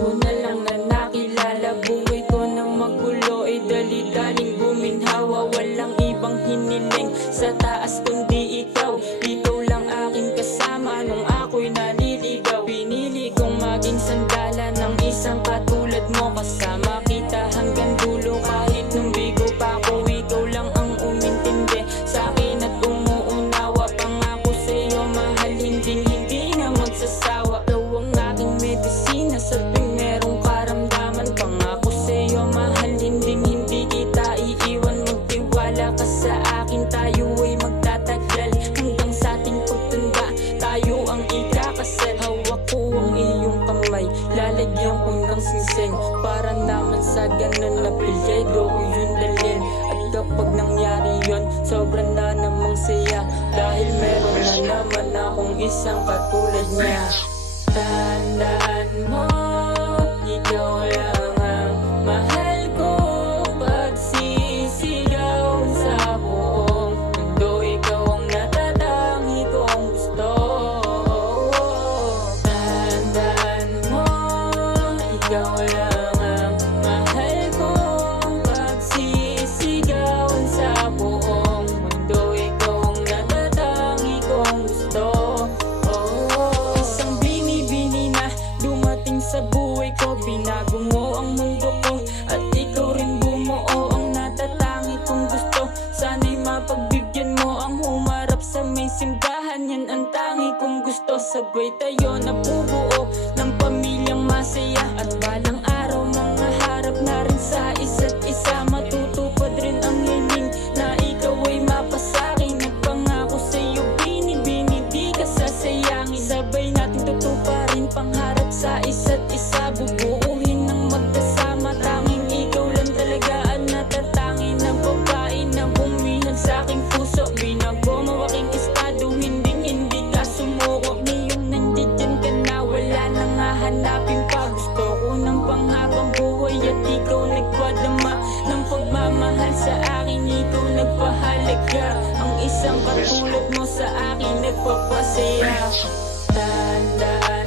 ko na lang na nakilala. Buhay ko na magulo, dali-daling guminhawa. Walang ibang hiniling sa taas kundi ikaw. Ikaw lang aking kasama nung ako'y naliligaw. Pinili kong maging sandala ng isang katulad mo. Kasama kita hanggang dulo kahit nung bigo pa ako. Ikaw lang ang umintindi sa'kin at umuunawa. Pangako sa'yo mahal, hindi na magsasawa. Ikaw ang aking medisina sa tuwing merong karamdaman. Pangako sa'yo mahal, hindi kita iiwan. Magtiwala ka sa akin, tayo ay magtatagal hanggang sa ating pagtanda. Tayo ang ikakasal. Hawak ko ang iyong kamay, lalagyan ko ng singsing. Para naman sa ganun na peligro ko yung dalhin. At kapag nangyari yun, sobrang na namang saya. Dahil meron na naman akong isang katulad niya. Tandaan mo, ikaw lang ang mahal ko. Pagsisigaw sa buong mundo, ikaw ang natatangi kong gusto. Tandaan mo, ikaw lang ang mahal ko. Pagsisigaw sa buong mundo, ikaw ang natatangi kong gusto. Isang bini-bini na dumating sa buhay ko. Binago mo ang mundo ko at ikaw rin bumuo ang natatangi kong gusto. Sana'y mapagbigyan mo ang humarap sa may simbahan. Yan ang tangi kong gusto. Sabay tayo na bubuo ng pamilyang masaya. At balang araw mga harap na rin sa isa't isa. Matutupad rin ang hiling na ikaw ay mapasakin. Nagpangako sa'yo bini-bini, di ka sasayangin. Sabay natin tutuparin pangarap sa isa't isa. Bubuuhin ng magkasama, tanging ikaw lang talaga ang natatangi na babae na bumihag sa aking puso. Binago mo aking estado, hindi ka sumuko. Ngayong nandiyan ka na, wala nang hahanapin pa. Gusto ko ng panghabang buhay at ikaw nagpadama ng pagmamahal sa akin. Ikaw nagpahalaga, ang isang katulad mo sa akin nagpapasaya. Tandaan